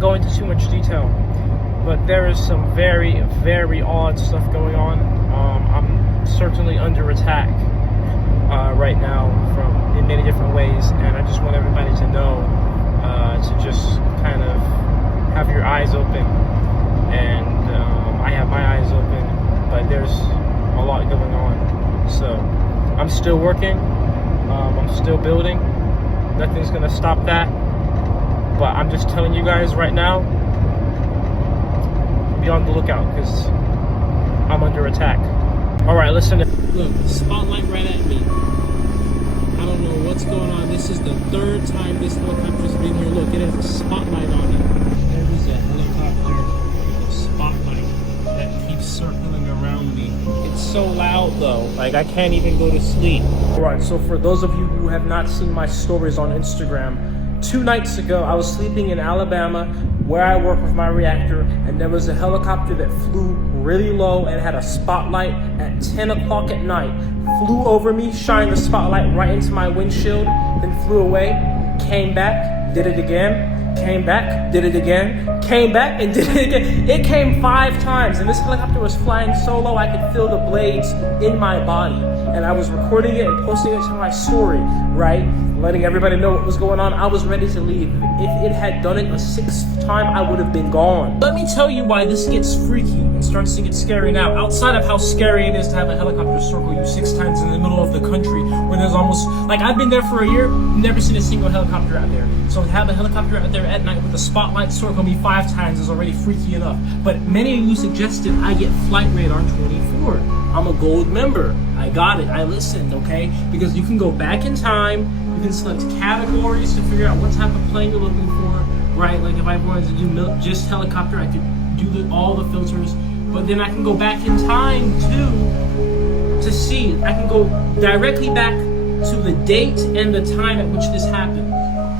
can't go into too much detail, but there is some very, very odd stuff going on. I'm certainly under attack right now in many different ways, and I just want everybody to know to just kind of have your eyes open. And I have my eyes open, but there's a lot going on. So I'm still working, I'm still building. Nothing's gonna stop that. But I'm just telling you guys right now, be on the lookout, because I'm under attack. All right, listen. Look, spotlight right at me. I don't know what's going on. This is the third time this helicopter's been here. Look, it has a spotlight on it. There is a helicopter with a spotlight that keeps circling around me. It's so loud though, like I can't even go to sleep. All right, so for those of you who have not seen my stories on Instagram, 2 nights ago, I was sleeping in Alabama where I work with my reactor, and there was a helicopter that flew really low and had a spotlight at 10 o'clock at night. Flew over me, shined the spotlight right into my windshield, then flew away, came back, did it again, came back, did it again, came back and did it again. It came 5 times, and this helicopter was flying so low I could feel the blades in my body. And I was recording it and posting it to my story, right? Letting everybody know what was going on. I was ready to leave. If it had done it a 6th time, I would have been gone. Let me tell you why this gets freaky and starts to get scary now. Outside of how scary it is to have a helicopter circle you 6 times in the middle of the country where there's almost, like I've been there for a year, never seen a single helicopter out there. So to have a helicopter out there at night with a spotlight circle me 5 times is already freaky enough. But many of you suggested I get Flight Radar 24. I'm a gold member. I got it. I listened, okay? Because you can go back in time. You can select categories to figure out what type of plane you're looking for, right? Like if I wanted to do just helicopter, I could do all the filters. But then I can go back in time too to see. I can go directly back to the date and the time at which this happened.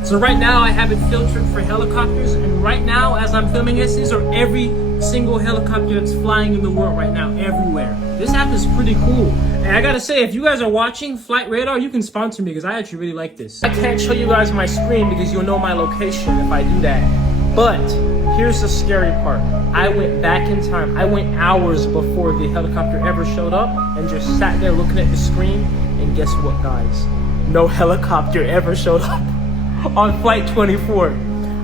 So right now I have it filtered for helicopters, and right now as I'm filming this, these are every single helicopter that's flying in the world right now, everywhere. This app is pretty cool. And I gotta say, if you guys are watching Flight Radar, you can sponsor me because I actually really like this. I can't show you guys my screen because you'll know my location if I do that. But here's the scary part. I went back in time. I went hours before the helicopter ever showed up and just sat there looking at the screen. And guess what, guys? No helicopter ever showed up on Flight 24.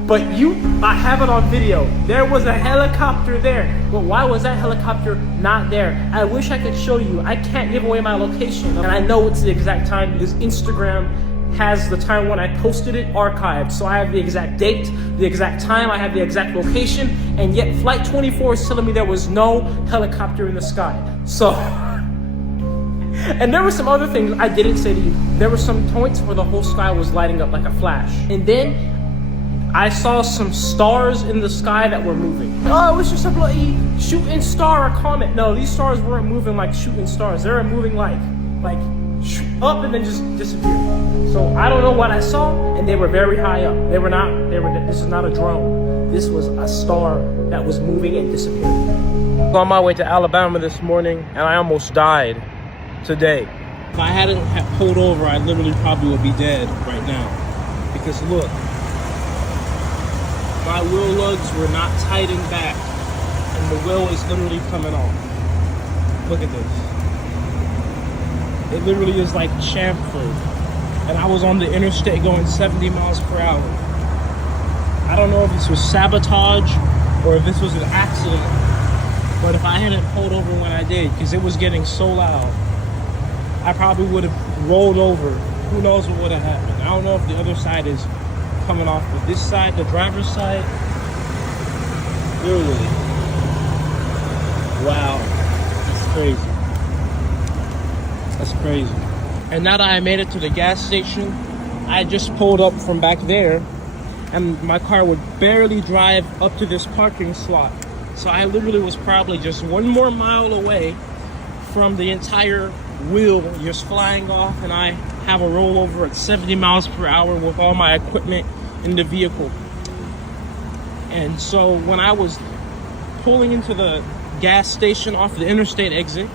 But I have it on video. There was a helicopter there. But why was that helicopter not there? I wish I could show you. I can't give away my location. And I know it's the exact time because Instagram has the time when I posted it archived. So I have the exact date, the exact time, I have the exact location, and yet Flight 24 is telling me there was no helicopter in the sky. So, and there were some other things I didn't say to you. There were some points where the whole sky was lighting up like a flash. And then I saw some stars in the sky that were moving. Oh, it was just a bloody shooting star or comet. No, these stars weren't moving like shooting stars. They were moving like up and then just disappeared. So I don't know what I saw, and they were very high up. This is not a drone. This was a star that was moving and disappearing. I was on my way to Alabama this morning, and I almost died today. If I hadn't pulled over, I literally probably would be dead right now. Because look, my wheel lugs were not tightened back, and the wheel is literally coming off. Look at this. It literally is like chamfered. And I was on the interstate going 70 miles per hour. I don't know if this was sabotage or if this was an accident, but if I hadn't pulled over when I did, because it was getting so loud, I probably would have rolled over. Who knows what would have happened. I don't know if the other side is coming off, but this side, the driver's side, literally, wow, it's crazy. That's crazy. And now that I made it to the gas station, I just pulled up from back there, and my car would barely drive up to this parking slot. So I literally was probably just 1 more mile away from the entire wheel just flying off, and I have a rollover at 70 miles per hour with all my equipment in the vehicle. And so when I was pulling into the gas station off the interstate exit,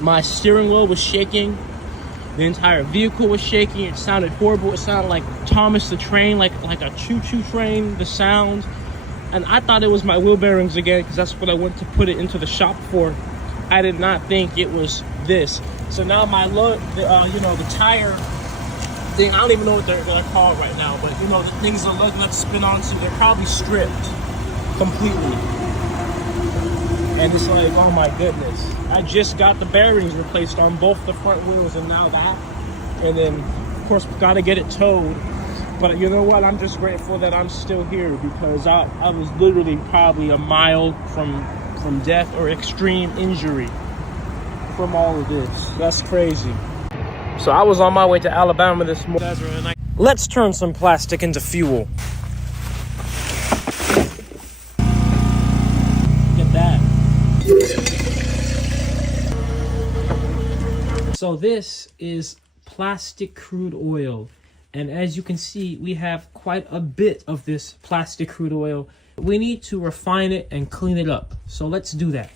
my steering wheel was shaking, the entire vehicle was shaking. It sounded horrible. It sounded like Thomas the Train, like a choo-choo train, the sound. And I thought it was my wheel bearings again, because that's what I went to put it into the shop for. I did not think it was this. So now my the tire thing, I don't even know what they're called right now, but you know, the things are letting that spin onto, they're probably stripped completely. And it's like, oh my goodness. I just got the bearings replaced on both the front wheels, and now that. And then, of course, got to get it towed. But you know what? I'm just grateful that I'm still here, because I was literally probably a mile from death or extreme injury from all of this. That's crazy. So I was on my way to Alabama this morning. Let's turn some plastic into fuel. Look at that. So this is plastic crude oil. And as you can see, we have quite a bit of this plastic crude oil. We need to refine it and clean it up. So let's do that.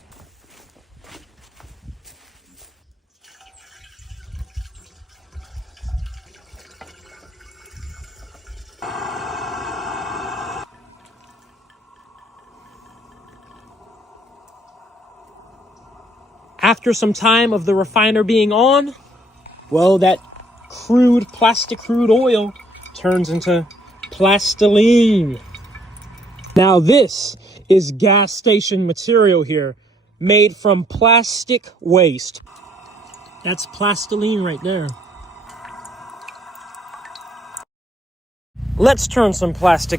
After some time of the refiner being on, well, that plastic crude oil turns into plastiline. Now this is gas station material here, made from plastic waste. That's plastiline right there. Let's turn some plastic